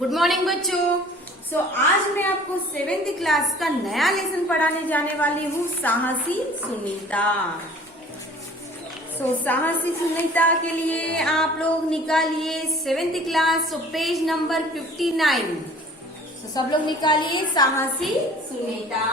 Good morning बच्चों। आज मैं आपको 7th क्लास का नया लेसन पढ़ाने जाने वाली हूँ, साहसी सुनीता। साहसी सुनीता के लिए आप लोग निकालिए 7th क्लास, पेज नंबर 59। सब लोग निकालिए साहसी सुनीता।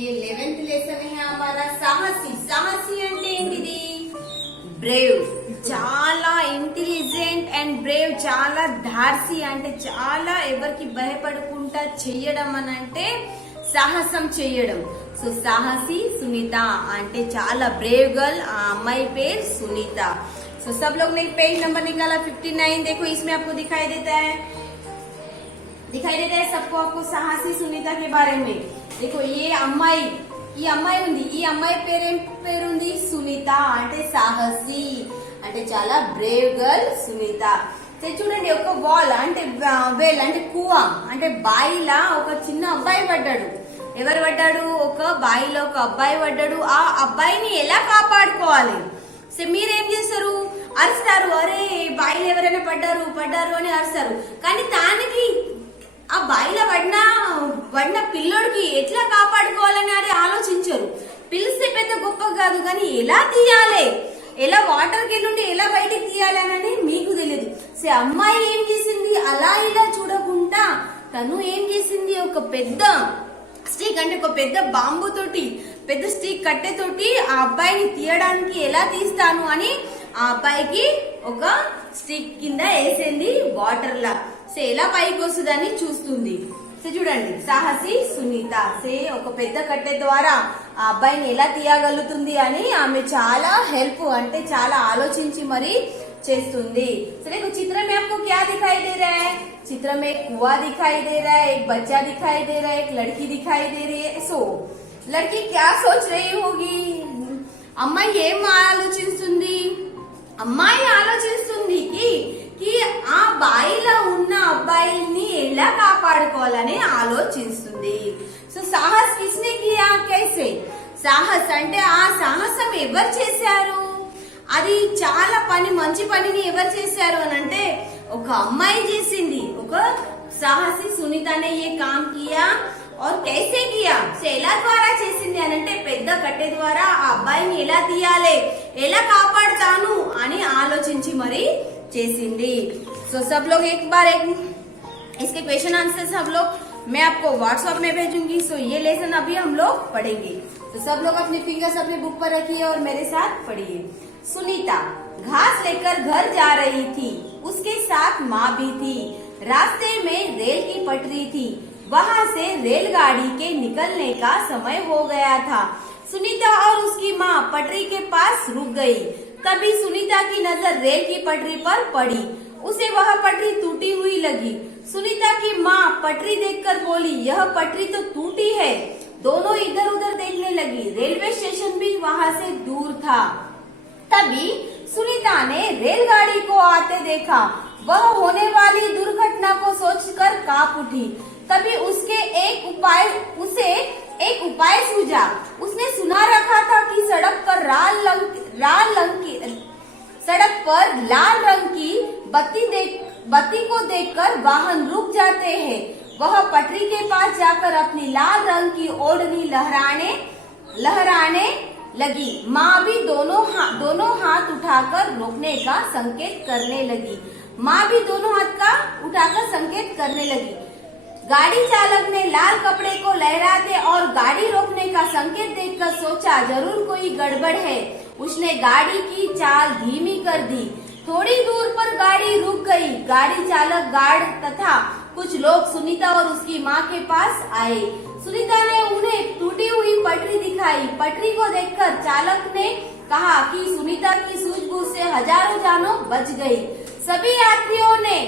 ये 11th लेसन है हमारा साहसी। साहसी అంటే ఏంటిది? బ్రేవ్, చాలా ఇంటెలిజెంట్ అండ్ బ్రేవ్, చాలా ధార్సి అంటే చాలా ఎవరికి భయపడకుండా చెయ్యడం అని అంటే సాహసం చెయ్యడం। సాహసి సునీత అంటే చాలా ब्रेव गर्ल। अम्माई पेर सुनीता। सब लोग ने पेज नंबर निकाला 59। देखो इसमें आपको दिखाई देता है सबको, आपको साहसी सुनीता के बारे में। देखो ये అమ్మాయి, ఈ అమ్మాయి ఉంది, ఈ అమ్మాయి పేరేం పేరుంది? సునీత। అంటే సాహసి అంటే చాలా బ్రేవ్ గర్ల్ సునీత। చూడండి, ఒక వాల్ అంటే వేల్ అంటే కువ అంటే బాయిలా ఒక చిన్న అబ్బాయి పడ్డాడు। ఎవరు పడ్డాడు? ఒక బాయిలో ఒక అబ్బాయి పడ్డాడు। ఆ అబ్బాయిని ఎలా కాపాడుకోవాలి? మీరేం చేస్తారు? అరుస్తారు, అరే బాయిలో ఎవరైనా పడ్డారు అని అరుస్తారు। కానీ దానికి ఆ బాయిలో పడిన పిల్లోడికి ఎట్లా కాపాడుకోవాలని అది ఆలోచించరు। పిలిస్తే పెద్ద గొప్ప కాదు, కానీ ఎలా తీయాలి, ఎలా వాటర్కి వెళ్ళుండి ఎలా బయటికి తీయాలి అని మీకు తెలియదు। అమ్మాయి ఏం చేసింది? అలా ఇలా చూడకుండా తను ఏం చేసింది? ఒక పెద్ద స్టిక్ అంటే ఒక పెద్ద బాంబు తోటి, పెద్ద స్టిక్ కట్టెతోటి ఆ అబ్బాయిని తీయడానికి ఎలా తీస్తాను అని ఆ అబ్బాయికి ఒక స్టిక్ కింద వేసింది వాటర్ లా। ఎలా పైకి వస్తుందని చూస్తుంది। చూడండి, సాహసి సునీత ఒక పెద్ద కట్టె ద్వారా ఆ అబ్బాయిని ఎలా తీయగలుగుతుంది అని ఆమె చాలా హెల్ప్ అంటే చాలా ఆలోచించి మరి చేస్తుంది। देखो चित्र में आपको क्या दिखाई दे रहा है? चित्र में एक कुआं दिखाई दे रहा है, एक बच्चा दिखाई दे रहा है, एक लड़की दिखाई दे रही है। लड़की क्या सोच रही होगी? అమ్మాయి ఏం ఆలోచిస్తుంది? అమ్మాయి ఆలోచిస్తుంది कि ఆ బాయిలో ఉన్న అబ్బాయిని ఎలా కాపాడుకోవాలని ఆలోచిస్తుంది। సాహస్ కిస్నే కియా? కైసే? సాహస్ అంటే ఆ సాహసం ఎవరు చేశారు? అది చాలా మంచి పనిని ఎవరు చేశారు అని అంటే ఒక అమ్మాయి చేసింది। ఒక సాహసి సునీతనే ఏ కామ్ కియా और कैसे किया? ఎలా ద్వారా చేసింది అని అంటే పెద్ద కట్టె ద్వారా ఆ అబ్బాయిని ఎలా తీయాలి, ఎలా కాపాడుతాను అని ఆలోచించి మరి చేసింది। सब लोग एक बार इसके क्वेश्चन आंसर सब लोग मैं आपको व्हाट्सएप में भेजूंगी। ये लेसन अभी हम लोग पढ़ेंगे। सब लोग अपने फिंगर्स अपने बुक पर रखिए और मेरे साथ पढ़िए। सुनीता घास लेकर घर जा रही थी, उसके साथ माँ भी थी। रास्ते में रेल की पटरी थी, वहाँ से रेलगाड़ी के निकलने का समय हो गया था। सुनीता और उसकी माँ पटरी के पास रुक गई। तभी सुनीता की नजर रेल की पटरी पर पड़ी। उसे वह पटरी टूटी हुई लगी। सुनीता की माँ पटरी देखकर बोली, यह पटरी तो टूटी है। दोनों इधर उधर देखने लगी। रेलवे स्टेशन भी वहाँ से दूर था। तभी सुनीता ने रेलगाड़ी को आते देखा। वह होने वाली दुर्घटना को सोचकर कांप उठी। तभी उसे एक उपाय सूझा। उसने सुना रखा था कि सड़क पर लाल रंग की बत्ती को देखकर वाहन रुक जाते हैं। वह पटरी के पास जाकर अपनी लाल रंग की ओढ़नी लहराने लगी। माँ भी दोनों हाथ उठाकर रोकने का संकेत करने लगी। गाड़ी चालक ने लाल कपड़े को लहराते और गाड़ी रोकने का संकेत देखकर सोचा, जरूर कोई गड़बड़ है। उसने गाड़ी की चाल धीमी कर दी। थोड़ी दूर पर गाड़ी रुक गई। गाड़ी चालक गार्ड तथा कुछ लोग सुनीता और उसकी माँ के पास आए। सुनीता ने उन्हें टूटी हुई पटरी दिखाई। पटरी को देखकर चालक ने कहा कि सुनीता की सूझबूझ से हजारों जानों बच गई। सभी यात्रियों ने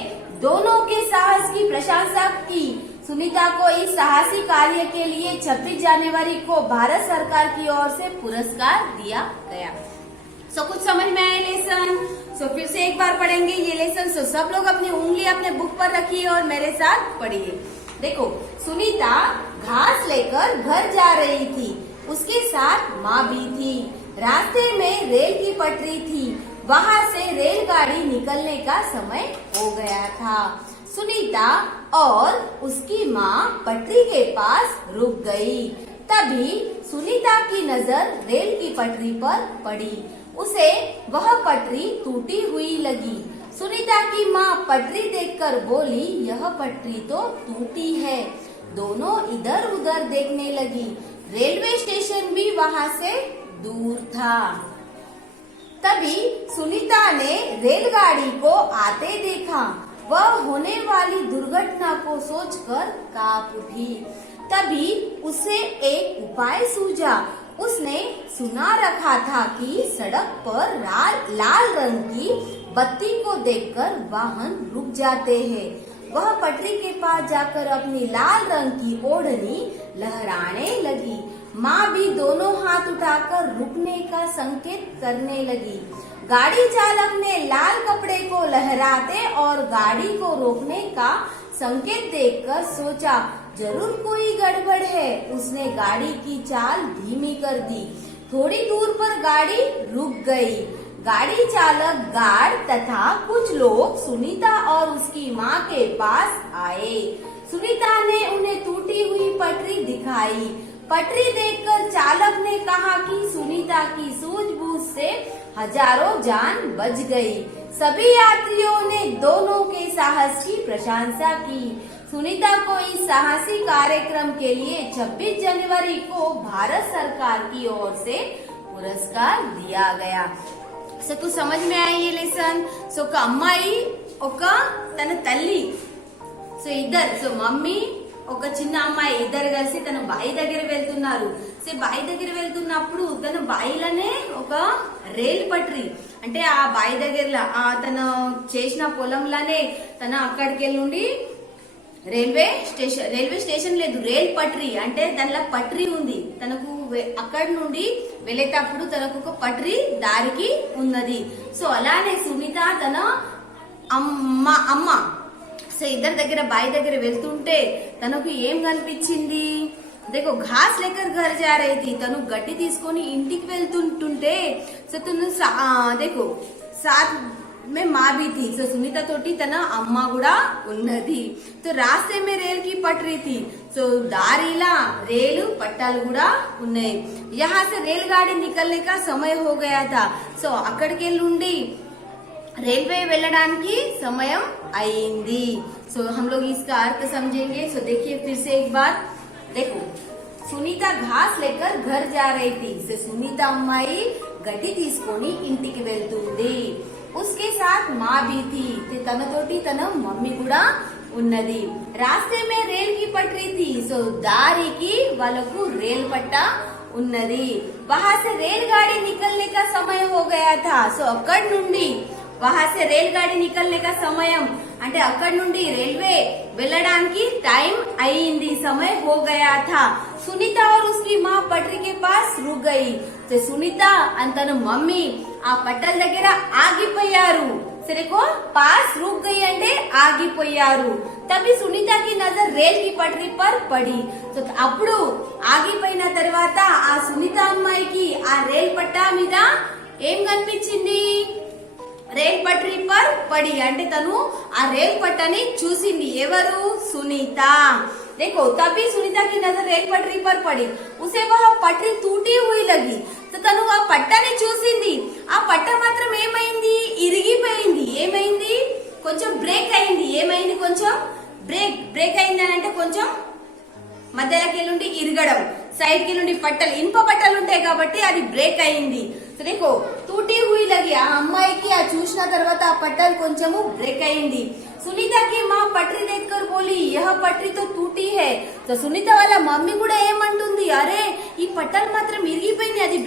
दोनों के साहस की प्रशंसा की। सुनीता को इस साहसी कार्य के लिए 26 जनवरी को भारत सरकार की ओर से पुरस्कार दिया गया। सो कुछ समझ में आया लेसन? सो फिर से एक बार पढ़ेंगे ये लेसन। सो सब लोग अपनी उंगली अपने बुक पर रखिए और मेरे साथ पढ़िए। देखो, सुनीता घास लेकर घर जा रही थी, उसके साथ माँ भी थी। रास्ते में रेल की पटरी थी, वहाँ से रेलगाड़ी निकलने का समय हो गया था। सुनीता और उसकी माँ पटरी के पास रुक गई। तभी सुनीता की नजर रेल की पटरी पर पड़ी। उसे वह पटरी टूटी हुई लगी। सुनीता की माँ पटरी देखकर बोली, यह पटरी तो टूटी है। दोनों इधर उधर देखने लगी। रेलवे स्टेशन भी वहाँ से दूर था। तभी सुनीता ने रेलगाड़ी को आते देखा। वह होने वाली दुर्घटना को सोचकर कांप उठी। तभी उसे एक उपाय सूझा। उसने सुना रखा था कि सड़क पर लाल रंग की बत्ती को देखकर वाहन रुक जाते हैं। वह पटरी के पास जाकर अपनी लाल रंग की ओढ़नी लहराने लगी। माँ भी दोनों हाथ उठाकर रुकने का संकेत करने लगी। गाड़ी चालक ने लाल कपड़े को लहराते और गाड़ी को रोकने का संकेत देखकर सोचा, जरूर कोई गड़बड़ है। उसने गाड़ी की चाल धीमी कर दी। थोड़ी दूर पर गाड़ी रुक गई। गाड़ी चालक, गार्ड तथा कुछ लोग सुनीता और उसकी माँ के पास आए। सुनीता ने उन्हें टूटी हुई पटरी दिखाई। पटरी देखकर चालक ने कहा कि सुनीता की सूझबूझ से हजारों जान बच गई। सभी यात्रियों ने दोनों के साहस की प्रशंसा की। सुनीता को इस साहसी कार्यक्रम के लिए 26 जनवरी को भारत सरकार की ओर से पुरस्कार दिया गया। సో समझ में आया ये लेसन? సో ఒక అమ్మాయి తన తల్లి, సో ఇద్దరు, సో మమ్మీ ఒక చిన్న అమ్మాయి ఇద్దరు కలిసి తన బాయి దగ్గర వెళ్తున్నారు. సో బాయి దగ్గర వెళ్తున్నప్పుడు తన బాయిలోనే ఒక రైలు పట్రి, అంటే ఆ బాయి దగ్గర తను చేసిన పొలంలోనే తన అక్కడికి వెళ్ళి రైల్వే స్టేషన్ లేదు, రైల్ పట్రి అంటే దానిలో పట్రి ఉంది. తనకు అక్కడి నుండి వెళ్ళేటప్పుడు తనకు ఒక పట్రి దారికి ఉన్నది. సో అలానే సునీత తన అమ్మ సో ఇద్దరి దగ్గర బాయి దగ్గర వెళ్తుంటే తనకు ఏం కనిపించింది? देखो घास लेकर घर जा रही थी, తను గడ్డి తీసుకొని ఇంటికి వెళ్తుంటుంటే సో తను देखो साथ में माँ भी थी. సో సునీత తోటి తన అమ్మ కూడా ఉన్నది. तो रास्ते में रेल की पटरी थी. సో దారిలా రేలు పట్టాలు కూడా ఉన్నాయి. यहाँ से रेलगाड़ी निकलने का समय हो गया था. సో అక్కడికి వెళ్ళి रेलवे వెళ్ళడానికి సమయం అయింది. సో हम लोग इसका अर्थ समझेंगे. సో देखिए फिर से एक बार. देखो సునీత घास लेकर घर जा रही थी. సో సునీత అమ్మాయి గడ్డి తీసుకొని ఇంటికి వెళ్తుంది. उसके साथ माँ भी थी. తనతోటి తన మమ్మీ కూడా ఉన్నది. रास्ते में रेल की पटरी थी. సో దారికి వాళ్ళకు రేల్ పట్టా ఉన్నది. वहाँ से रेलगाड़ी निकलने का समय हो गया था. సో అక్కడి నుండి वहाँ से रेलगाड़ी निकलने का సమయం అంటే అక్కడి నుండి రైల్వే వెళ్ళడానికి టైం అయింది, समय हो गया था. सुनीता और उसकी माँ पटरी के पास रुक गई. तो सुनीता and తన మమ్మీ ఆ పట్టల దగ్గర ఆగిపోయారు. సరేకో పాస్ रुक गई అంటే ఆగిపోయారు. తబి సునీత की नजर रेल की पटरी पर पड़ी. సో అప్పుడు ఆగిపోయిన తర్వాత ఆ సునీత అమ్మాయికి ఆ రైల్ పట్టా మీద ఏం కనిపించింది? రైల్ పట్రీ పర్ పడి అంటే తను ఆ రైల్ పట్టాని చూసింది. ఎవరు? సునీత. देखो तभी सुनीता की नजर रेल पटरी पर पड़ी. उसे वह पटरी टूटी हुई लगी. तो తను ఆ పట్టాని చూసింది. ఆ పట్ట మాత్రం ఏమైంది? ఇరిగిపోయింది. ఏమైంది? కొంచెం బ్రేక్ అయింది. ఏమైంది? కొంచెం బ్రేక్ అయింది అని అంటే కొంచెం మధ్యలోకి వెళ్ళి ఇరగడం, సైడ్ కి నుండి పట్టలు, ఇనుప పట్టలు ఉంటాయి కాబట్టి అది బ్రేక్ అయింది. సో देखो टूटी हुई लगी. ఆ అమ్మాయికి ఆ చూసిన తర్వాత ఆ పట్టలు కొంచెము బ్రేక్ అయింది. సునీత की माँ पटरी देखकर बोली, यह पटरी तो टूटी है. तो సునీత వాళ్ళ మమ్మీ కూడా ఏమంటుంది? అరే ఈ పట్టలు మాత్రం ఇరిగిపోయింది, అది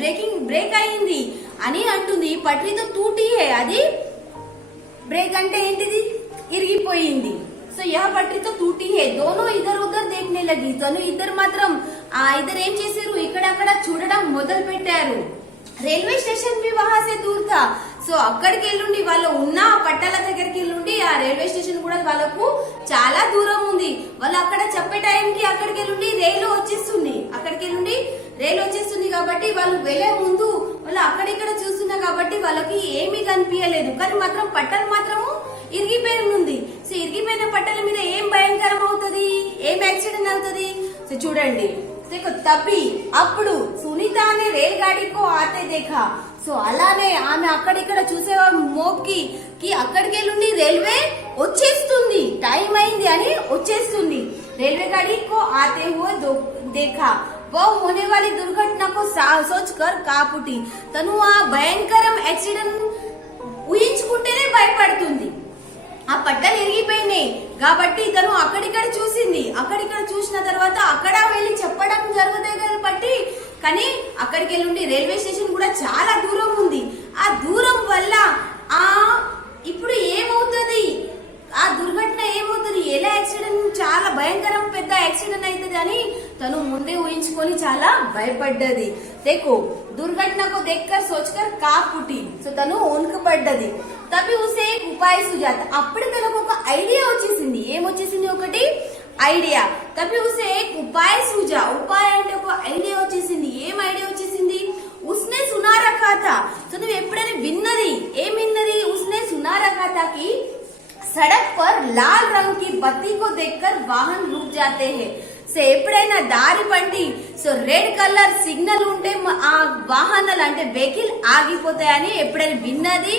బ్రేక్ అయింది అని అంటుంది. ఈ పట్రీ తో టూటీ హే, అది బ్రేక్ అంటే ఏంటిది? ఇరిగిపోయింది. यह पटरी तो टूटी है दोनों इधर उधर देखने लगी తను ఇద్దరు మాత్రం ఇద్దరు ఏం చేశారు ఇక్కడ అక్కడ చూడడం మొదలు పెట్టారు రైల్వే స్టేషన్ भी वहां से दूर था సో అక్కడికి వెళ్ళుండి వాళ్ళు ఉన్న పట్టాల దగ్గరికి వెళ్ళుండి ఆ రైల్వే స్టేషన్ కూడా వాళ్ళకు చాలా దూరం ఉంది వాళ్ళు అక్కడ చెప్పే టైంకి అక్కడికి వెళ్ళుండి రైలు వచ్చేస్తుంది అక్కడికి వెళ్ళుండి రైలు వచ్చేస్తుంది కాబట్టి వాళ్ళు వెళ్లే ముందు వాళ్ళు అక్కడిక్కడ చూస్తున్నా కాబట్టి వాళ్ళకి ఏమీ కనిపించలేదు కానీ మాత్రం పట్టాలు మాత్రము ఇరిగిపోయింది సో ఇరిగిపోయిన పట్టాల మీద ఏం భయంకరం అవుతుంది ఏం యాక్సిడెంట్ అవుతుంది సో చూడండి देखो तभी అప్పుడు సునీత అనే రైల్ గాడికో ఆతే देखा సో అలానే ఆమె అక్కడిక్కడ చూసే మోబ్కి కి అక్కడికి వెళ్ళుండి రైల్వే వచ్చేస్తుంది టైం అయింది అని వచ్చేస్తుంది రైల్వే गाड़ी को आते हुए देखा वो होने वाली दुर्घटना को सोचकर कांप उठी తను ఆ భయంకరం యాక్సిడెంట్ ఊహించుకుంటేనే భయపడుతుంది ఆ పట్టాలు ఇరిగిపోయినాయి కాబట్టి తను అక్కడిక్కడ చూసింది అక్కడిక్కడ చూసిన తర్వాత అక్కడ వెళ్ళి చెప్పడం జరుగుతాయి కాబట్టి కానీ అక్కడికి వెళ్ళి రైల్వే స్టేషన్ కూడా చాలా దూరం ఉంది ఆ దూరం వల్ల ఇప్పుడు ఏమవుతుంది ఆ దుర్ఘటన ఏమవుతుంది ఎలా యాక్సిడెంట్ చాలా భయంకరం పెద్ద యాక్సిడెంట్ అవుతుంది అని తను ముందే ఊహించుకొని చాలా భయపడ్డది देखो दुर्घटना को देखकर सोचकर कांप उठी సో తను వణుకుపడ్డది తभी उसे एक उपाय सूझा అప్పుడు తనకు ఒక ఐడియా వచ్చేసింది ఏమొచ్చేసింది ఒకటి ఐడియా तभी उसे एक उपाय सूझा ఉపాయ అంటే ఒక ఐడియా వచ్చేసింది ఏం ఐడియా వచ్చేసింది उसने सुना रखा था సో నువ్వు ఎప్పుడైనా విన్నది ఏం విన్నది उसने सुना रखा था कि सड़क पर लाल रंग की बत्ती को देखकर वाहन रुक जाते हैं సో ఎప్పుడైనా దారి పండి సో రెడ్ కలర్ సిగ్నల్ ఉంటే ఆ వాహనాలు అంటే వెహికల్ ఆగిపోతాయని ఎప్పుడైనా విన్నది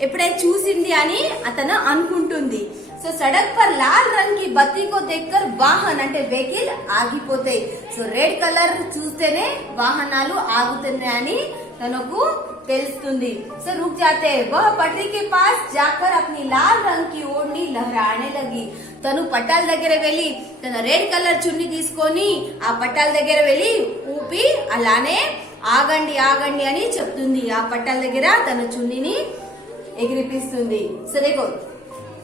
ఎప్పుడైనా చూసింది అని అతను అనుకుంటుంది సో సడక్ పర్ లాల్ రంగ్ కి బత్తి కో దేక్కర్ వాహన్ అంటే వెహికల్ ఆగిపోతాయి సో రెడ్ కలర్ చూస్తేనే వాహనాలు ఆగుతున్నాయని తనకు తెలుస్తుంది సో रुक जाते वह पटरी के पास जाकर अपनी लाल रंग की ओढ़नी लहराने लगी తను పట్టాల దగ్గర వెళ్ళి తన రెడ్ కలర్ చున్ని తీసుకొని ఆ పట్టాల దగ్గర వెళ్ళి ఊపి అలానే ఆగండి ఆగండి అని చెప్తుంది ఆ పట్టాల దగ్గర తన చున్నిని ఎగిరిపిస్తుంది సో देखो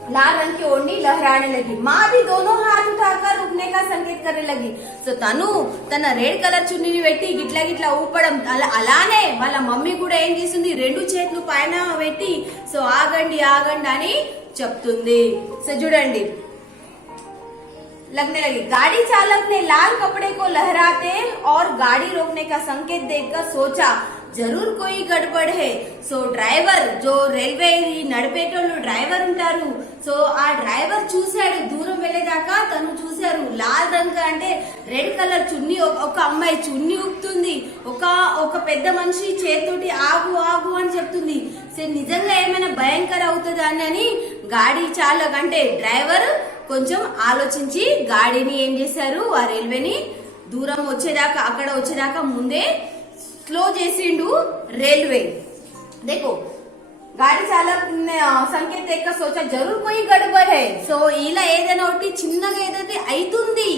लाल रंग की ओढ़नी लहराने लगी माँ भी दोनों हाथ उठाकर रुकने का संकेत करने लगी సో తను తన రెడ్ కలర్ చున్నీని పెట్టి గిట్లా గిట్లా ఊపడం అలానే వాళ్ళ మమ్మీ కూడా ఏం చేస్తుంది రెండు చేతులు పైన పెట్టి సో ఆగండి ఆగండి అని చెప్తుంది సో చూడండి लगने लगी गाड़ी चालक ने लाल कपड़े को लहराते और गाड़ी रोकने का संकेत देखकर सोचा जरूर कोई गड़बड़ है సో డ్రైవర్ జో రైల్వే నడిపేటోళ్ళు డ్రైవర్ ఉంటారు సో ఆ డ్రైవర్ చూశాడు దూరం వెళ్ళేదాకా తను చూశారు లాల్ రంగు అంటే రెడ్ కలర్ చున్నీ ఒక అమ్మాయి చున్నీ ఊపుతుంది ఒక పెద్ద మనిషి చేతితోటి ఆగు ఆగు అని చెప్తుంది సో నిజంగా ఏమైనా భయంకర అవుతుందా అని గాడి చాలక్ అంటే డ్రైవర్ కొంచెం ఆలోచించి గాడిని ఏం చేశారు ఆ రైల్వేని దూరం వచ్చేదాకా అక్కడ వచ్చేదాకా ముందే స్లో చేసిండు రైల్వే देखो गाड़ी चालक ने संकेत देखकर सोचा जरूर कोई गड़बड़ है సో ఇలా ఏదైనా ఒకటి చిన్నగా ఏదైతే అవుతుంది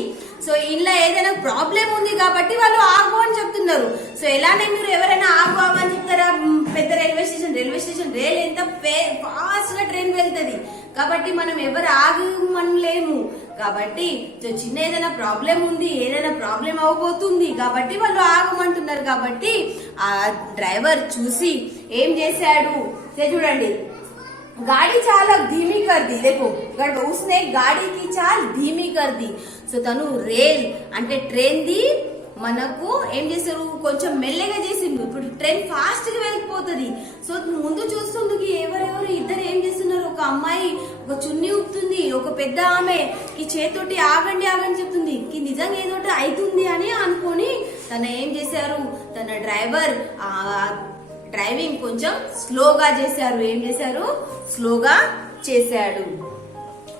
సో ఇలా ఏదైనా ప్రాబ్లం ఉంది కాబట్టి వాళ్ళు ఆగు అని చెప్తున్నారు సో ఎలానే మీరు ఎవరైనా ఆగు ఆగు అని చెప్తారా పెద్ద రైల్వే స్టేషన్ రైల్ ఎంత ఫాస్ట్ గా ట్రైన్ వెళ్తుంది కాబట్టి మనం ఎవరు ఆగమనలేము కాబట్టి చిన్న ఏదైనా ప్రాబ్లం ఉంది ఏదైనా ప్రాబ్లం అవబోతుంది కాబట్టి వాళ్ళు ఆగమంటున్నారు కాబట్టి ఆ డ్రైవర్ చూసి ఏం చేశాడు చూడండి गाड़ी चालक धीमी कर दी देखो उसने गाड़ी की चाल धीमी कर दी సో తను రైల్ అంటే ట్రైన్ ది మనకు ఏం చేశారు కొంచెం మెల్లగా చేసిండు ఇప్పుడు ట్రైన్ ఫాస్ట్ గా వెళ్ళిపోతుంది సో ముందు చూస్తుంది ఎవరెవరు ఇద్దరు ఏం చేస్తున్నారు ఒక అమ్మాయి ఒక చున్నీ ఊపుతుంది ఒక పెద్ద ఆమె ఈ చేతోటి ఆగండి ఆగండి చెప్తుంది నిజంగా ఏదో అవుతుంది అని అనుకొని తన ఏం చేశారు తన డ్రైవర్ డ్రైవింగ్ కొంచెం స్లోగా చేశారు ఏం చేశారు స్లోగా చేశాడు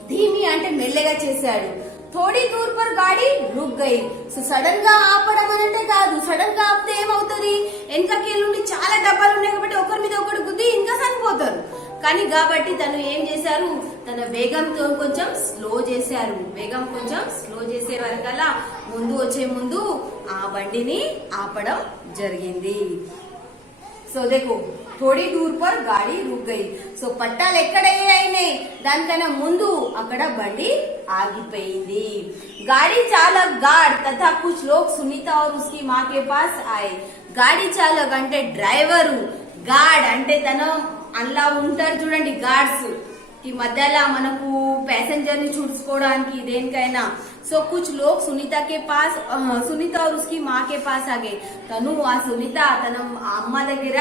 ధీమి అంటే మెల్లగా చేశాడు थोड़ी दूर पर गाड़ी रुक गई సో సడన్ గా ఆపడం అంటే కాదు సడన్ గా ఆపితే ఏమవుతుంది వెనకకెళ్ళుండి చాలా డబ్బాలు ఉన్నాయి కాబట్టి ఒకరి మీద ఒకటి గుద్ది ఇంకా చనిపోతారు కానీ కాబట్టి తను ఏం చేశారు తన వేగంతో కొంచెం స్లో చేశారు వేగం కొంచెం స్లో చేసే వరకల్లా ముందు వచ్చే ముందు ఆ బండిని ఆపడం జరిగింది సో देखो थोड़ी दूर पर गाड़ी रुक गई. సో పట్టాలు ఎక్కడ అయినాయి, దానికన్నా ముందు అక్కడ బండి ఆగిపోయింది. गाड़ी चालक गार्ड तथा कुछ लोग सुनीता और उसकी माँ के पास आए. गाड़ी चालक అంటే డ్రైవరు, గార్డ్ అంటే తన అలా ఉంటారు చూడండి గార్డ్స్, ఈ మధ్యలో మనకు पैसेंजर ని చూసుకోవడానికి దేనికైనా. సో कुछ लोग सुनीता के पास सुनीता और उसकी माँ के पास आ गए. తను ఆ సునీత తన అమ్మ దగ్గర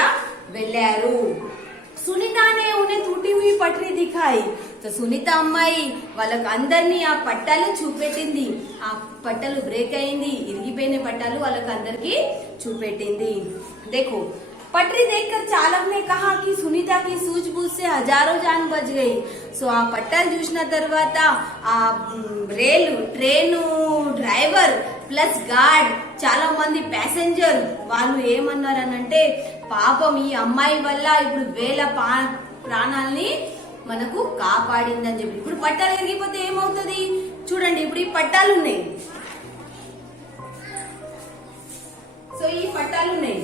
వెళ్ళారు. సునీత ने उन्हें टूटी हुई पटरी दिखाई. तो సునీత అమ్మాయి వాళ్ళకి అందరినీ ఆ పట్టాలు చూపెట్టింది. ఆ పట్టాలు బ్రేక్ అయింది, ఇరిగిపోయిన పట్టాలు వాళ్ళకి అందరికి చూపెట్టింది. देखो पटरी देखकर चालक ने कहा कि सुनीता की सूझबूझ से हजारों जान बच गई. సో ఆ పట్టాలు చూసిన తర్వాత ఆ ట్రైన్ డ్రైవర్ ప్లస్ గార్డ్ చాలా మంది ప్యాసింజర్ వాళ్ళు ఏమన్నారనంటే పాపం ఈ అమ్మాయి వల్ల ఇప్పుడు వేల ప్రాణాలని మనకు కాపాడిందని చెప్పి. ఇప్పుడు పట్టాలు ఎరిగిపోతే ఏమవుతుంది చూడండి, ఇప్పుడు ఈ పట్టాలు ఉన్నాయి, సో ఈ పట్టాలు ఉన్నాయి,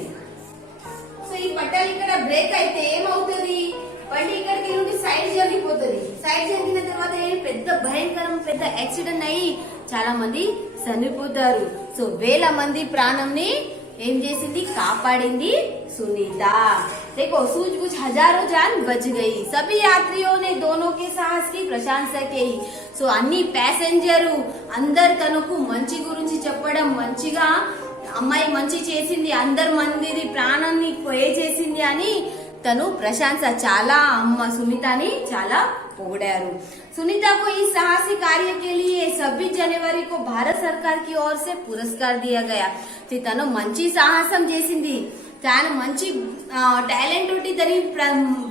సో ఈ పట్టాలు ఇక్కడ బ్రేక్ అయితే ఏమవుతుంది, బండి ఇక్కడికి నుండి సైడ్ జరిగిపోతుంది. సైడ్ జరిగిన తర్వాత పెద్ద భయంకరం పెద్ద యాక్సిడెంట్ అయ్యి చాలా మంది చనిపోతారు. సో వేల మంది ప్రాణంని ఏం చేసింది, కాపాడింది సునీత. देखो सूझबूझ हजारों जान बच गई. सभी यात्रियों ने दोनों के साहस की प्रशंसा की. సో అన్ని ప్యాసింజరు అందరు తనకు మంచి గురించి చెప్పడం, మంచిగా అమ్మాయి మంచి చేసింది, అందరు మంది ప్రాణాన్ని పోయే చేసింది అని తను ప్రశంస చాలా అమ్మ సునీతని చాలా పొగిడారు. सुनीता को इस साहसी कार्य के लिए 26 जनवरी को भारत सरकार की ओर से पुरस्कार दिया गया. తను మంచి సాహసం చేసింది, చాలా మంచి టాలెంట్ ఉండి తను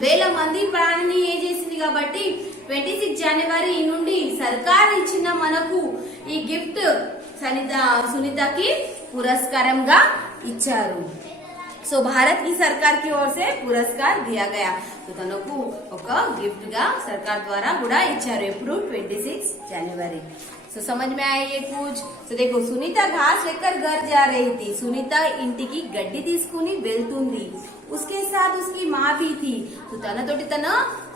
వేల మంది ప్రాణాన్ని ఏ చేసింది కాబట్టి 26 జనవరి నుండి సర్కార్ ఇచ్చిన మనకు ఈ గిఫ్ట్ సునీతకి పురస్కారంగా ఇచ్చారు. సో భారత్ की सरकार की ओर से पुरस्कार दिया गया. तो తనకు ఒక గిఫ్ట్ గా సర్కార్ ద్వారా కూడా ఇచ్చారు. ఎప్పుడు 26 जनवरी. సో समझ में आया ये कुछ. సో देखो सुनीता घास लेकर घर जा रही थी. సునీత ఇంటికి గడ్డి తీసుకుని వెళ్తుంది. उसके साथ उसकी माँ भी थी. तो తనతోటి తన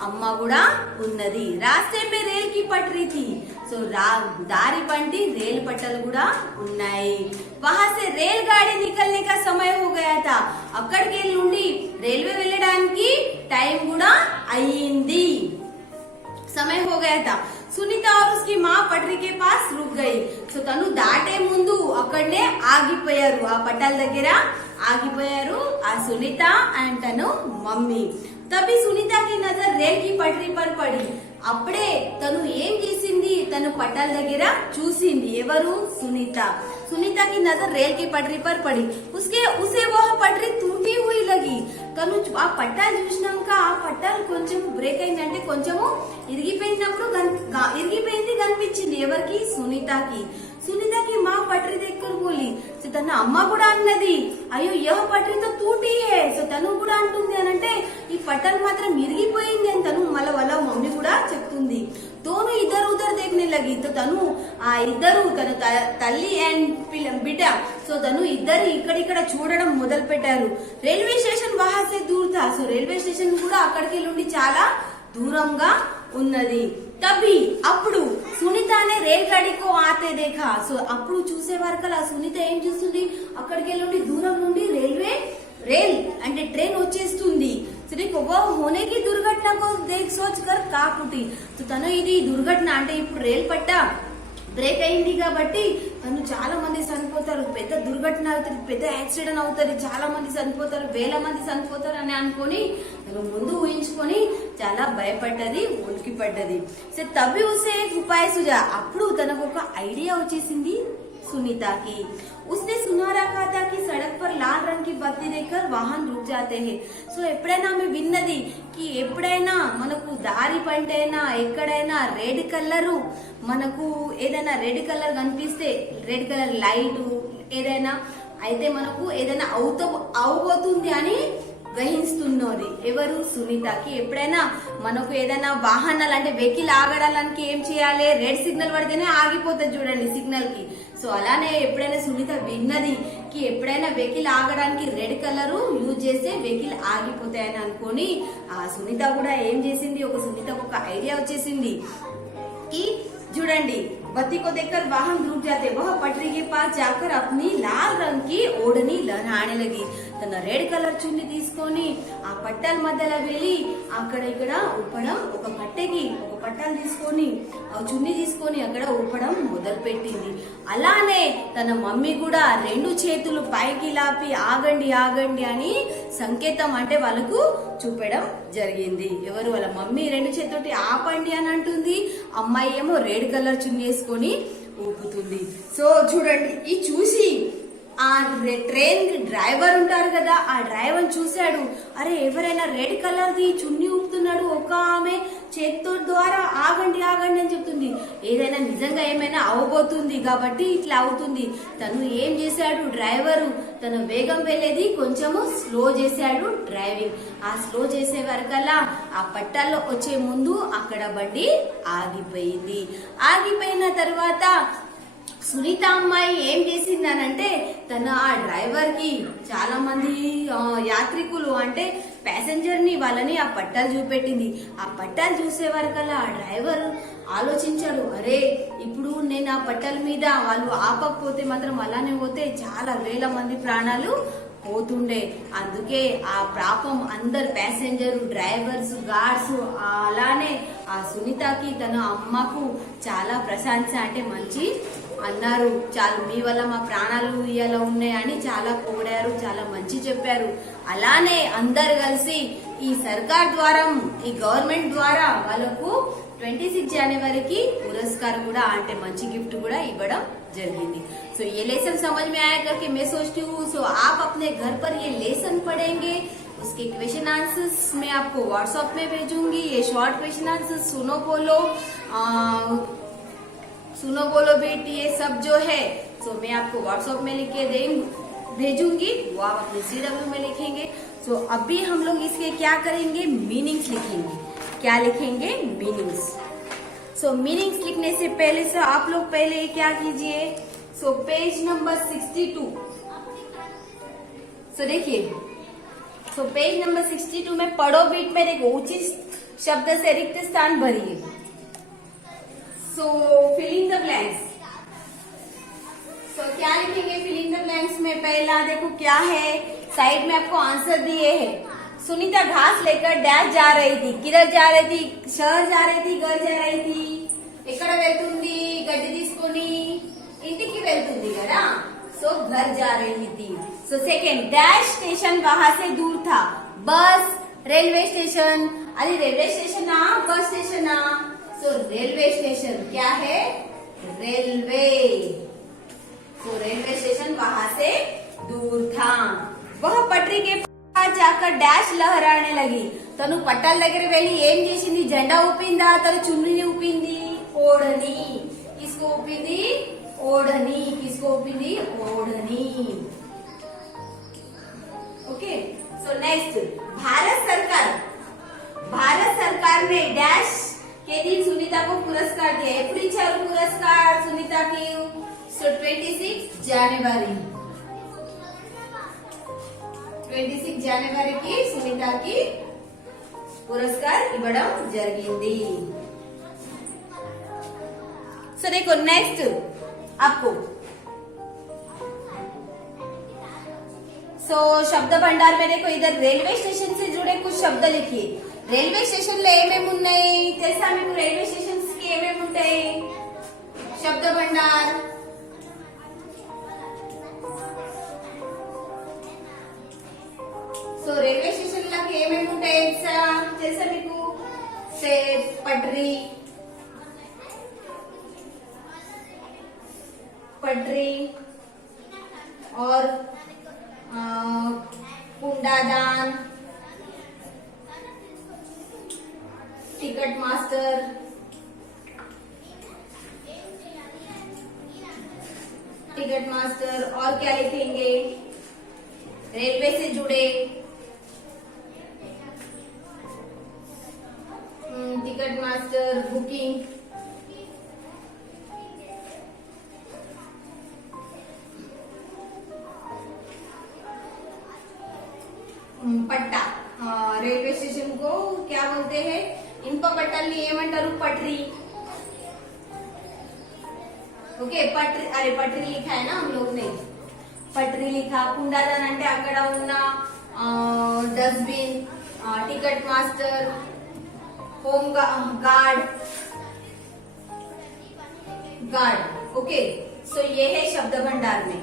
అమ్మ కూడా ఉన్నది. रास्ते में रेल की पटरी थी. సో దారి పంటి రైలు పట్టాలు కూడా ఉన్నాయి. वहां से रेलगाड़ी निकलने का समय हो गया था. అక్కడికి నుండి రైల్వే వెళ్ళడానికి టైం కూడా అయ్యింది, समय हो गया था. సునీత और उसकी माँ पटरी के पास रुक गई. సో తను దాటే ముందు అక్కడనే ఆగిపోయారు, ఆ పట్టాల దగ్గర ఆగిపోయారు ఆ సునీత అండ్ తను మమ్మీ. తभी సునీత की नजर रेल की पटरी पर पड़ी. అప్పుడే తను ఏం చేసింది, తను పట్టాల దగ్గర చూసింది. ఎవరు, సునీత. సునీత की नजर रेल की पटरी पर पड़ी. उसे वह पटरी टूटी हुई लगी. తను ఆ పట్టాలు చూసినాక ఆ పట్టాలు కొంచెం బ్రేక్ అయిందంటే కొంచెము ఇరిగిపోయింది కనిపించింది. ఎవరికి, సునీతకి. సునీతకి మా పట్రీ దగ్గర పోలి. సో తన అమ్మ కూడా అన్నది అయ్యో యహ పట్రీతో టూటీ హే. సో తను కూడా అంటుంది అనంటే ఈ పట్టాలు మాత్రం ఇరిగిపోయింది అని తను మళ్ళీ వాళ్ళ మమ్మీ కూడా చెప్తుంది. దోను ఇద్దరు ఉదర్ దేఖనే లగి. తో తను ఆ ఇద్దరు తన తల్లి అండ్ బిడ్డ, సో తను ఇద్దరు ఇక్కడిక్కడ చూడడం మొదలు పెట్టారు. రైల్వే స్టేషన్ వహాసే దూర్ థా. సో రైల్వే స్టేషన్ కూడా అక్కడికి నుండి చాలా దూరంగా ఉన్నది. తभी అప్పుడు సునీతనే రైల్ గాడికో ఆతే దేఖా. సో అప్పుడు చూసే వరకలా సునీత ఏం చూస్తుంది, అక్కడికి నుండి దూరం నుండి రైల్ అంటే ట్రైన్ వచ్చేస్తుంది. హోనే కి దుర్ఘటన కో దేఖ్ సోచ్ కర్ కాకుటి. సో తను ఇది దుర్ఘటన అంటే ఇప్పుడు రైల్ పట్టా బ్రేక్ అయింది కాబట్టి తను చాలా మంది చనిపోతారు, పెద్ద దుర్ఘటన అవుతుంది, పెద్ద యాక్సిడెంట్ అవుతుంది, చాలా మంది చనిపోతారు, వేల మంది చనిపోతారు అని అనుకొని తను ముందు ఊహించుకొని చాలా భయపడ్డది, ఉనికి పడ్డది. సో తभी उसे एक उपाय सूझा. అప్పుడు తనకు ఒక ఐడియా వచ్చేసింది సునీతకి. उसने सुना रखा था कि सड़क पर लाल रंग की बत्ती देखकर वाहन रुक जाते हैं. సో ఎప్పుడైనా ఆమె విన్నది కి ఎప్పుడైనా మనకు దారి పంటైనా ఎక్కడైనా రెడ్ కలర్ మనకు ఏదైనా రెడ్ కలర్ కనిపిస్తే, రెడ్ కలర్ లైట్ ఏదైనా అయితే మనకు ఏదైనా అవబోతుంది అని గ్రహిస్తున్నది ఎవరు? సునీతకి. ఎప్పుడైనా మనకు ఏదైనా వాహనాలు అంటే వెహికల్ ఆగడానికి ఏం చేయాలి? రెడ్ సిగ్నల్ పడితేనే ఆగిపోతుంది చూడండి సిగ్నల్ కి. సో అలానే ఎప్పుడైనా సునీత విన్నది కి ఎప్పుడైనా వెహికల్ ఆగడానికి రెడ్ కలర్ యూజ్ చేస్తే వెహికల్ ఆగిపోతాయని అనుకొని ఆ సునీత కూడా ఏం చేసింది, సునీతకు ఒక ఐడియా వచ్చేసింది. ఈ చూడండి, बत्ती को देखकर वाहन रुक जाते, वह पटरी के पास जाकर अपनी लाल रंग की ओढ़नी लहराने लगी. తన రెడ్ కలర్ చున్ని తీసుకొని ఆ పట్టాల మధ్యలో వెళ్ళి అక్కడ ఇక్కడ ఊపడం, ఒక పట్టాలు తీసుకొని ఆ చున్ని తీసుకొని అక్కడ ఊపడం మొదలు పెట్టింది. అలానే తన మమ్మీ కూడా రెండు చేతులు పైకి లాపి ఆగండి ఆగండి అని సంకేతం అంటే వాళ్ళకు చూపడం జరిగింది. ఎవరు? వాళ్ళ మమ్మీ రెండు చేతులతో ఆపండి అని అంటుంది, అమ్మాయి ఏమో రెడ్ కలర్ చున్ని వేసుకొని ఊపుతుంది. సో చూడండి, ఈ చూసి ఆ ట్రైన్ డ్రైవర్ ఉంటారు కదా, ఆ డ్రైవర్ చూశాడు, అరే ఎవరైనా రెడ్ కలర్ ది చున్నీ ఊపుతున్నాడు, ఒక ఆమె చేతితో ద్వారా ఆగండి ఆగండి అని చెప్తుంది. ఏదైనా నిజంగా ఏమైనా అవబోతుంది కాబట్టి ఇట్లా అవుతుంది. తను ఏం చేశాడు, డ్రైవరు తన వేగం వెళ్ళేది కొంచెము స్లో చేశాడు డ్రైవింగ్. ఆ స్లో చేసే వరకల్లా ఆ పట్టాల్లో వచ్చే ముందు అక్కడ బండి ఆగిపోయింది. ఆగిపోయిన తర్వాత సునీత అమ్మాయి ఏం చేసిందనంటే తన ఆ డ్రైవర్ కి చాలా మంది యాత్రికులు అంటే ప్యాసింజర్ ని వాళ్ళని ఆ పట్టాలు చూపెట్టింది. ఆ పట్టాలు చూసే వరకల్లా ఆ డ్రైవర్ ఆలోచించాడు, అరే ఇప్పుడు నేను ఆ పట్టాల మీద వాళ్ళు ఆపకపోతే మాత్రం అలానే పోతే చాలా వేల మంది ప్రాణాలు పోతుండే. అందుకే ఆ పాపం అందరు ప్యాసింజర్, డ్రైవర్స్, గార్డ్స్ అలానే ఆ సునీతకి తన అమ్మకు చాలా ప్రశంస అంటే మంచి అన్నారు. చాలా మీ వల్ల మా ప్రాణాలు ఇలా ఉన్నాయని చాలా పొగిడారు, చాలా మంచి చెప్పారు. అలానే అందరు కలిసి ఈ సర్కార్ ద్వారా, ఈ గవర్నమెంట్ ద్వారా వాళ్ళకు 26 जनवरी पुरस्कार కూడా అంటే మంచి గిఫ్ట్ కూడా ఇవ్వడం జరిగింది. सो ये लेसन समझ में आया करके मैं सोचती हूँ. सो आप अपने घर पर ये लेसन पढ़ेंगे, उसके क्वेश्चन आंसर्स मैं आपको व्हाट्सएप में भेजूंगी. ये शॉर्ट क्वेश्चन आंसर्स सुनो बोलो बेटी ये सब जो है सो मैं आपको व्हाट्सएप में लिख के भेजूंगी, वो आप अपने CW में लिखेंगे. सो अभी हम लोग इसके क्या करेंगे, मीनिंग्स लिखेंगे. क्या लिखेंगे? मीनिंग्स. सो मीनिंग्स लिखने से पहले से आप लोग पहले क्या कीजिए, सो पेज नंबर 62. सो देखिए, सो पेज नंबर 62 में पढ़ो बीट में देखो उचित शब्द से रिक्त स्थान भरिए. सो फिलिंग द ब्लैंक्स. सो क्या लिखेंगे फिलिंग द ब्लैंक्स में? पहला देखो क्या है, साइड में आपको आंसर दिए हैं. सुनीता घास लेकर डैश जा रही थी. किधर जा रही थी? शहर जा रही थी, घर जा रही थी. ఎక్కడ వెళ్తుంది? గడ్డి తీసుకొని ఇంటికి వెళ్తుంది కదా. సో घर जा रही थी. सो सेकंड, डैश स्टेशन वहां से दूर था. बस, रेलवे स्टेशन. अरे रेलवे स्टेशन आ, बस स्टेशन आ. सो रेलवे स्टेशन क्या है? रेलवे. सो रेलवे स्टेशन वहां से दूर था. वह पटरी के जाकर डैश लहराने लगी. తను పట్టాల దగ్గర వెళ్ళి ఏం చేసింది? జెండా ఊపిందా? తను చున్నీని ఊపింది? ఓడని. किसको ఊపింది? ఓడని. किसको ఊపింది? ఓడని. ओके. सो नेक्स्ट, भारत सरकार ने डैश के दिन सुनीता को पुरस्कार दिया. ఎప్పుడు ఇచ్చారు పురస్కార్ సునీతకి? సో 26 जनवरी. 26 जनवरी की సునీత की पुरस्कार ఇవ్వడం జరిగింది. సో देखो नेक्स्ट आपको सो शब्द भंडार में देखो इधर रेलवे स्टेशन से जुड़े कुछ शब्द लिखिए. రైల్వే స్టేషన్ లో ఏమేమి ఉన్నాయి తెలుసా మీకు? రైల్వే స్టేషన్స్ కి ఏమేమి ఉంటాయి? శబ్ద భండార్. సో రైల్వే స్టేషన్ లకు ఏమేమి ఉంటాయి తెలుసా మీకు? से पटरी, और कुंडादान, टिकट मास्टर, और क्या लिखेंगे? रेलवे से जुड़े मास्टर, बुकिंग, पट्टा, रेलवे स्टेशन को क्या बोलते हैं? इंप पट्टल्नी ఏమంటారు? पटरी। ओके, पटरी, अरे पटरी लिखा है ना हम लोग ने, पटरी लिखा। कुंडादान అంటే అక్కడ ఉన్న dustbin, ticket master, home guard, guard. Okay, so ये है शब्द भंडार में।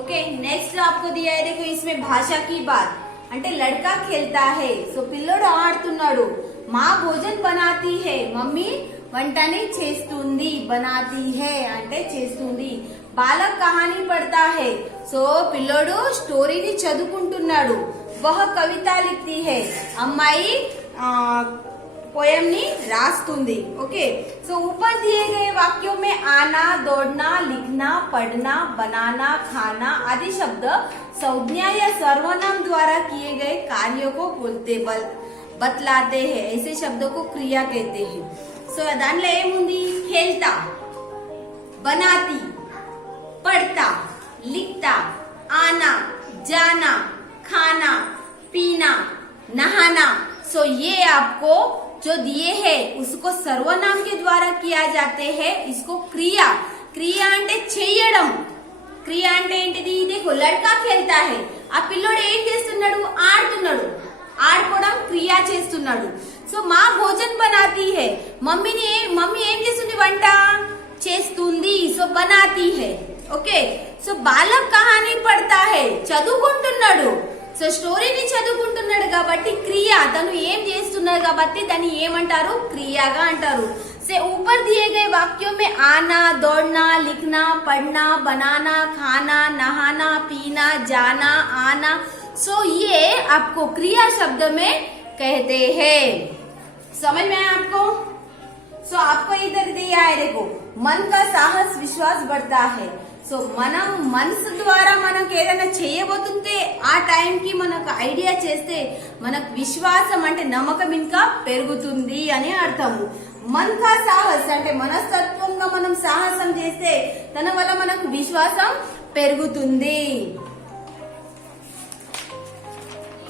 ओके, नेक्स्ट आपको दिया है, देखो इसमें भाषा की बात అంటే लड़का खेलता है, సో పిల్లోడు ఆడుతున్నాడు। माँ भोजन बनाती है, మమ్మీ వంటని చేస్తుంది, बनाती है అంటే చేస్తుంది। బాలక్ కహానీ పढ़ता है, సో పిల్లోడు స్టోరీని చదువుకుంటున్నాడు। वह कविता लिखती है, అమ్మాయి पोयम नी रास्तुंदी। ओके, सो ऊपर दिए गए वाक्यों में आना, दौड़ना, लिखना, पढ़ना, बनाना, खाना आदि शब्द संज्ञा या सर्वनाम द्वारा किए गए कार्यों को बोलते बतलाते हैं। ऐसे शब्दों को क्रिया कहते हैं। सो दांట్లో ఏముంది? खेलता, बनाती, पढ़ता, लिखता, आना, जाना, खाना, पीना, नहाना। सो ये आपको जो दिए हैं उसको सर्वनाम के द्वारा किया जाते हैं। इसको क्रिया, क्रिया అంటే చేయడం, క్రియ అంటే ఏంటిది? देखो लड़का खेलता है, ఆ పిల్లోడు ఏం చేస్తున్నాడు? ఆడుతున్నాడు, ఆడుకోవడం క్రియ చేస్తున్నాడు। సో మా భోజన్ बनाती है, మమ్మీ ఏం చేస్తుంది? వంట చేస్తుంది, సో बनाती है। ఓకే, సో బాలక్ కహానీ పढ़ता है, చదువుకుంటున్నాడు, సో స్టోరీని చదువుకుంటున్నాడు కాబట్టి క్రియ, తను ఏం చేస్తున్నాడు కాబట్టి దాన్ని ఏమంటారు? క్రియగా అంటారు। से ऊपर दिए गए वाक्यों में आना, दौड़ना, लिखना, पढ़ना, बनाना, खाना, नहाना, पीना, जाना, आना, सो ये आपको क्रिया शब्द में कहते हैं। समझ में आया आपको? सो आपको इधर दिया है, देखो मन का साहस विश्वास बढ़ता है। సో మనం మనసు ద్వారా మనకు ఏదైనా చేయబోతుంటే ఆ టైంకి మనకు ఐడియా చేస్తే మనకు విశ్వాసం అంటే నమ్మకం ఇంకా పెరుగుతుంది అని అర్థము। మన్ కా సాహస్ అంటే మనస్తత్వంగా మనం సాహసం చేస్తే తన వల్ల మనకు విశ్వాసం పెరుగుతుంది।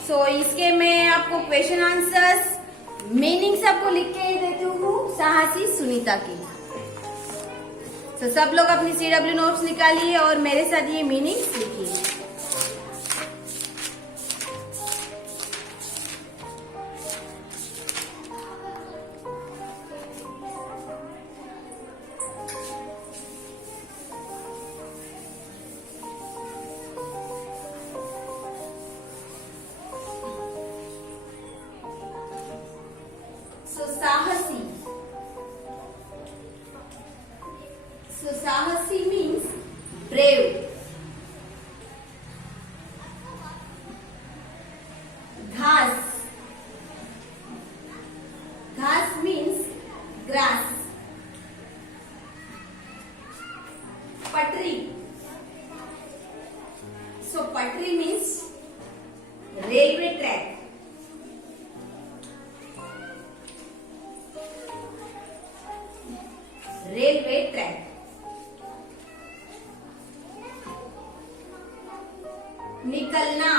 सो इसके मैं आपको क्वेश्चन आंसर्स मीनिंग्स आपको लिख के देती हूँ साहसी सुनीता की। तो सब लोग अपनी CW नोट्स निकालिए और मेरे साथ ये मीनिंग्स लिखिए। साहसी, so साहसी means brave। घास, घास means grass। पटरी, so पटरी means railway track। Railway track. निकलना,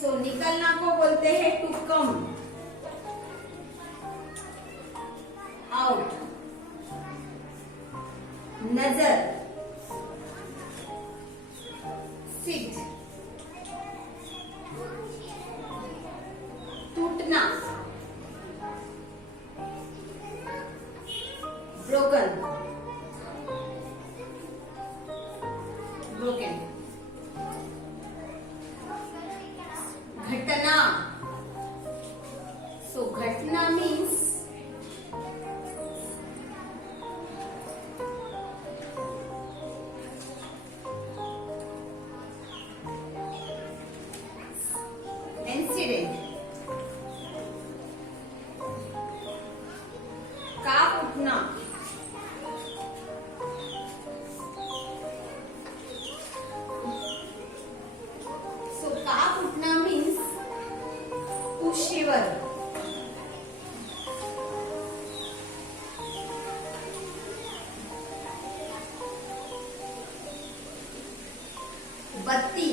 सो निकलना को बोलते हैं टू कम आउट। नजर, सिट। टूटना, broken, broken। घटना, so घटना means incident। काप उठना, so काप उठना means बत्ती,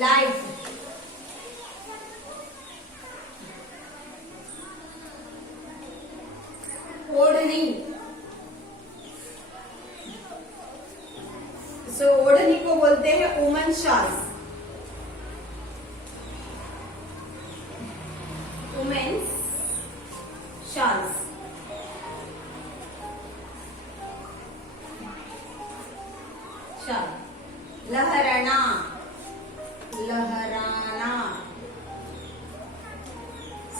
लाइट, ओढ़नी। सो ओढ़नी को बोलते हैं woman shawls, women's shawls. Shawl, लहराना, लहराना।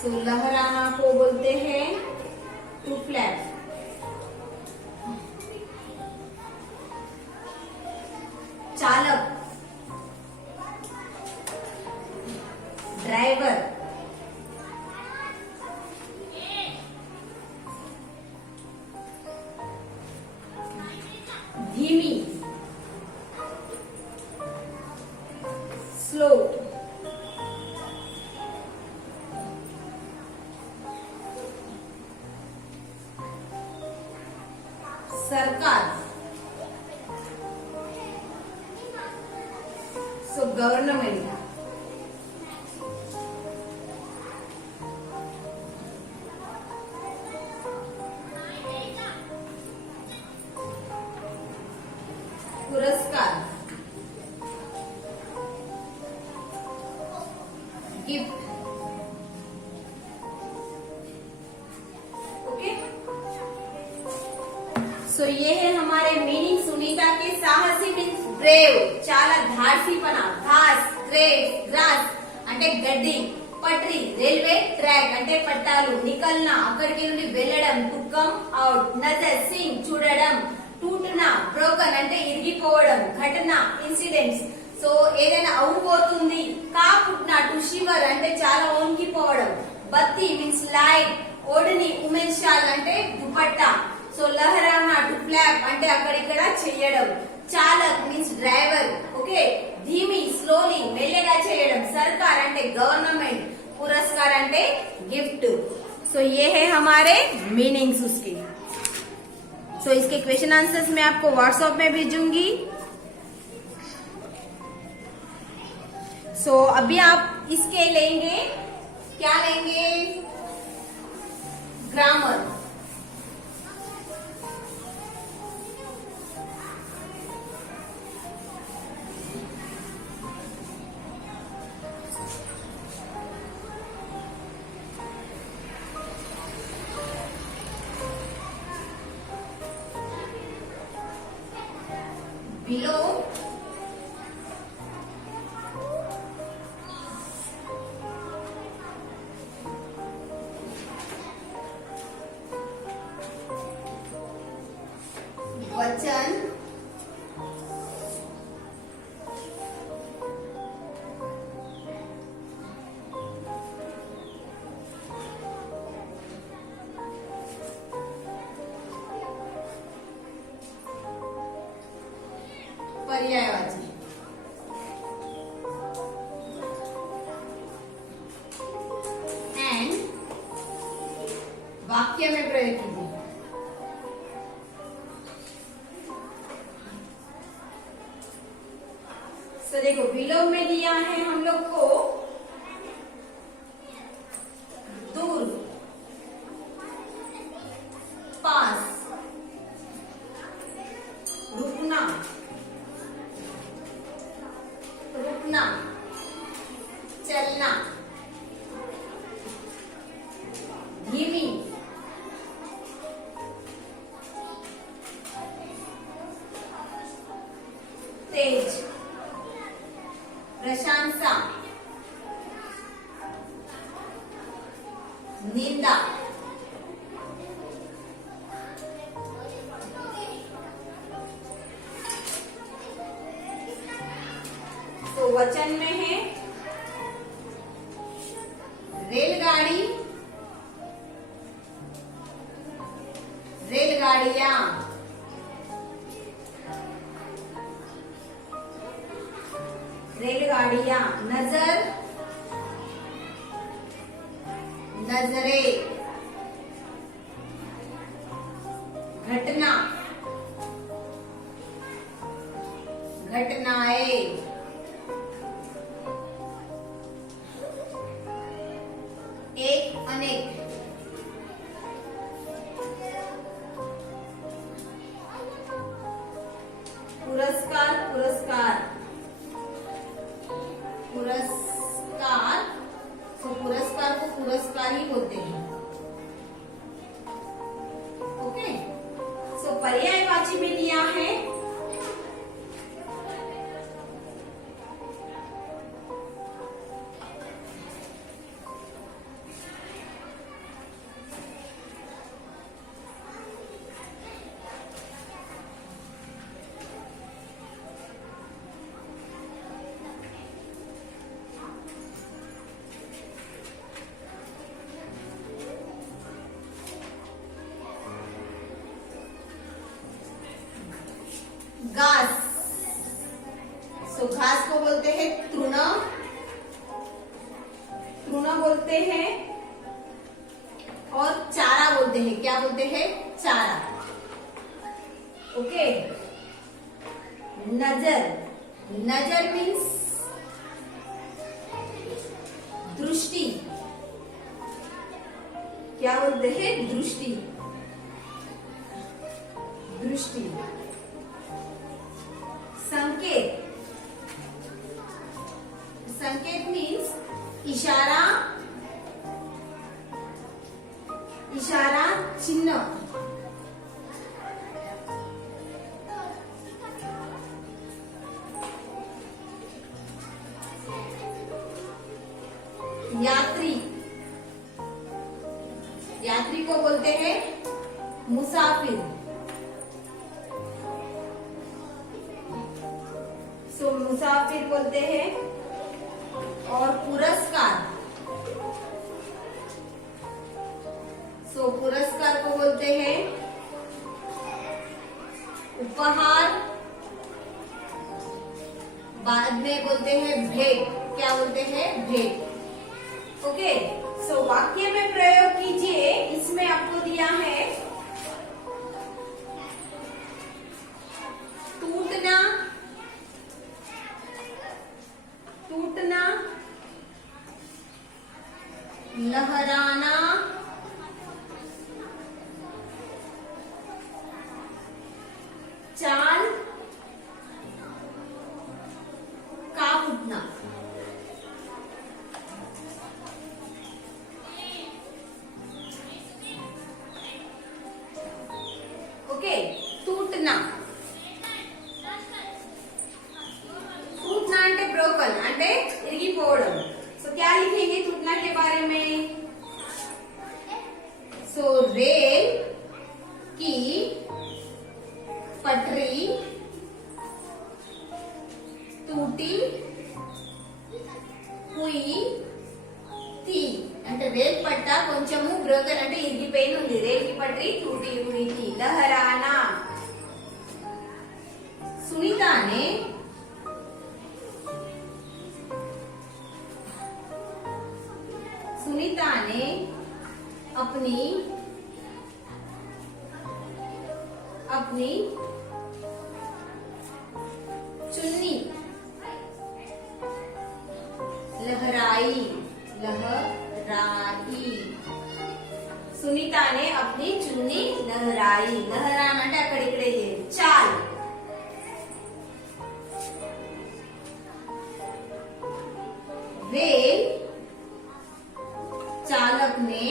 सो लहराना को बोलते हैं टू फ्लैप। चालक, ड्राइवर, धीमी, स्लो, सरकार, सो गवर्नमेंट। पुरस्कार, गिफ्ट। ओके, सो ये है हमारे मीनिंग सुनीता के। साहसी मीन्स ब्रेव, చాలా ధార్సిపన। ఘాస్, గ్రాస్ అంటే గడ్డి, పట్రి రైల్వే ట్రాక్ అంటే పట్టాలు, నికల్నా అక్కడికి నుండి వెళ్ళడం, టు కమ్ అవుట్, నజర్ సింగ్ చూడడం, టూటనా బ్రోకన్ అంటే ఇరిగిపోవడం, ఘటన ఇన్సిడెంట్స్ సో ఏదైనా అవుపోతుంది, కాపుట్నా టు షివర్ అంటే చాలా వణికిపోవడం, బత్తి మీన్స్ లైట్, ఓడని ఉమెన్ షాల్ అంటే దుపట్టా, సో లహరానా టు ఫ్లాప్ అంటే అక్కడిక్కడ చెయ్యడం, చాలక్ మీన్స్ డ్రైవర్, ఓకే, ధీమి స్లోలీ మెల్లగా చేయడం, सरकार అంటే गवर्नमेंट, पुरस्कार అంటే गिफ्ट। सो ये है हमारे मीनिंग्स उसके। सो इसके क्वेश्चन आंसर्स मैं आपको व्हाट्सएप में भेजूंगी। सो अभी आप इसके लेंगे, क्या लेंगे, ग्रामर। below, वचन, पर्यायवाची, एंड वाक्य में प्रयोग कीजिए। सो देखो बिलो में दिया है हम लोग को दूर, पास, रुकना, रुकना, चलना, धीमी, तेज, प्रशंसा, निंदा, तो वचन में है रेलगाड़ी, रेलगाड़ियां, रेलगाड़ियां, नजर, नजरें, घटना, घटनाएं, एक अनेक, पुरस्कार पुरस्कार पुरस्कार, तो पुरस्कार को पुरस्कार ही बोलते हैं। ओके, सो पर्यायवाची में लिया है घास, सो घास को बोलते हैं तृण, तृण बोलते हैं, और चारा बोलते हैं, क्या बोलते हैं, चारा। ओके, नजर, नजर मीन्स दृष्टि, क्या बोलते हैं, दृष्टि, दृष्टि। संकेत, संकेत मीन्स इशारा, इशारा चिन्ह। यात्री, यात्री को बोलते हैं मुसाफिर, सो मुसाफिर बोलते हैं। और पुरस्कार, सो पुरस्कार को बोलते हैं उपहार, बाद में बोलते हैं भेंट, क्या बोलते हैं, भेंट। ओके, सो वाक्य में प्रयोग कीजिए, इसमें आपको दिया है टूटना, टूटना, लहराना, चाल, कांप उठना। ओके, टूटना, टूटना అంటే బ్రోకన్ అంటే ఇరిగిపోవడం। సో क्या लिखेंगे टूटना के बारे में, सो रेल की पटरी टूटी हुई थी, అంటే రేల్ పట్ట కొంచెము బ్రోకన్ అంటే ఇరిగిపోయి ఉంది, రేల్ की पटरी टूटी हुई थी। लहराना, सुनीता ने सुनीता ने अपनी अपनी चुन्नी लहराई, लहराई, सुनीता ने अपनी चुन्नी लहराई। लहराना అంటే అక్కడ ఇక్కడే చాల్, रेल चालक ने,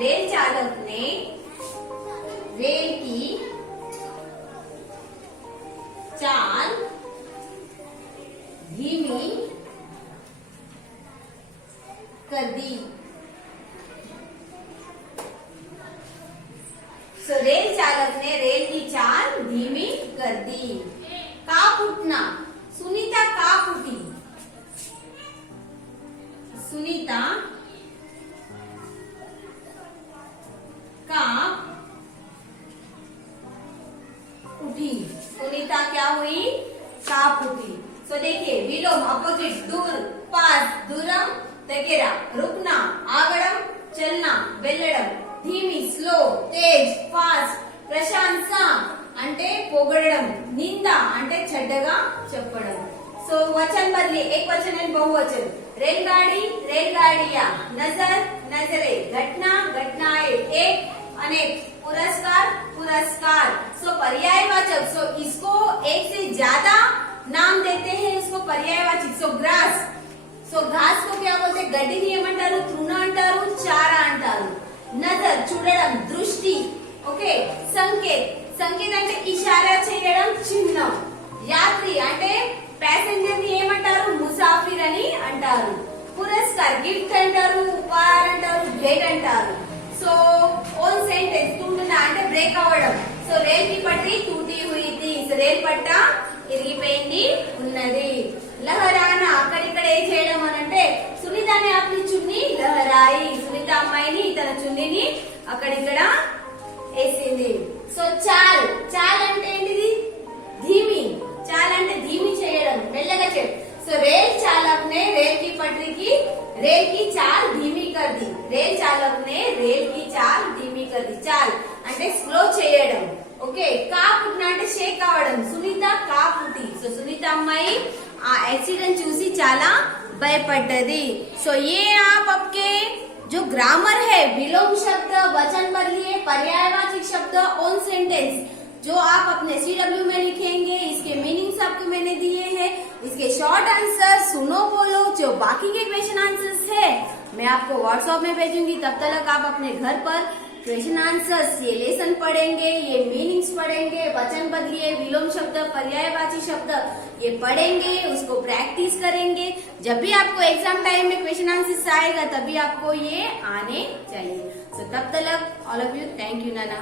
रेल चालक ने रेल की चाल धीमी कर दी। सो रेल चालक ने रेल की चाल धीमी कर दी। कांप उठना, सुनीता कांप उठी, सुनीता कांप उठी, सुनीता क्या हुई, कांप उठी। सो देखिए विलोम अपोजिट, दूर, पास, दूरम, దగ్గర, रुकना, आगड़म, चलना, వెళ్ళడం, धीमी, स्लो, तेज, फास्ट, ప్రశంస అంటే పొగడడం, నింద అంటే చెడ్డగా చెప్పడం. సో वचन बदलिए, एक वचन एंड बहुवचन. रेलगाड़ी रेलगाड़ियां, नजर नजरे, घटना घटनाएं, एक अनेक, पुरस्कार पुरस्कार. सो पर्यायवाचक. सो इसको एक से ज्यादा नाम देते हैं, इसको पर्यायवाचक. सो ग्रास. సో ఘాస్ కు क्या बोलते हैं? గడ్డిని ఏమంటారు? తృణ అంటారు, చార అంటారు. నజర్ చూడడం, దృష్టి. ఓకే. సంకేత్, సంకేత్ అంటే ఇషారా చేయడం, చిహ్నం. యాత్రి అంటే ప్యాసింజర్ ని ఏమంటారు? ముసాఫిర్ అని అంటారు. పురస్కార్ గిఫ్ట్ అంటారు, ఉపహారం అంటారు, భేట్ అంటారు. సో ఓన్ సెంటెన్స్ టూటునా అంటే బ్రేక్ అవ్వడం. సో రేల్ కి పట్టి టూటీ హుయి థీ. సో రేల్ పట్ట ఇరిగిపోయింది ఉన్నది. లహరానా అక్కడిక్కడ ఏం చేయడం అని అంటే సునీతని ఆపని చున్ని లహరాయి. సునీత అమ్మాయిని తన చున్నీని అక్కడిక్కడ వేసింది. సో చాల్, చాల్ అంటే ఏంటిది? ధీమి. చాల్ అంటే ధీమి చేయడం, మెల్లగా చేయడం. సో रेल चालक ने रेल की पटरी की रेल की चाल धीमी कर दी. रेल चालक ने रेल की चाल धीमी कर दी. चाल అంటే స్లో చేయడం. ఓకే. కా పుట్టిన అంటే షేక్ అవ్వడం. సునీత కా పుట్టి. సో సునీత అమ్మాయి ఆ యాక్సిడెంట్ చూసి చాలా భయపడ్డది. సో ये आप आपके जो ग्रामर है, विलोम शब्द, वचन बदलिए, पर्यायवाचक शब्द, ऑन सेंटेंस जो आप अपने CW में लिखेंगे, इसके मीनिंग्स आपको मैंने दिए हैं. इसके शॉर्ट आंसर सुनो बोलो. जो बाकी के क्वेश्चन आंसर्स है मैं आपको व्हाट्सएप में भेजूंगी. तब तक आप अपने घर पर क्वेश्चन आंसर्स ये लेसन पढ़ेंगे, ये मीनिंग्स पढ़ेंगे, वचन बदलिए, विलोम शब्द, पर्यायवाची शब्द ये पढ़ेंगे, उसको प्रैक्टिस करेंगे. जब भी आपको एग्जाम टाइम में क्वेश्चन आंसर्स आएगा तभी आपको ये आने चाहिए. सो तब तक all of you, thank you Nana.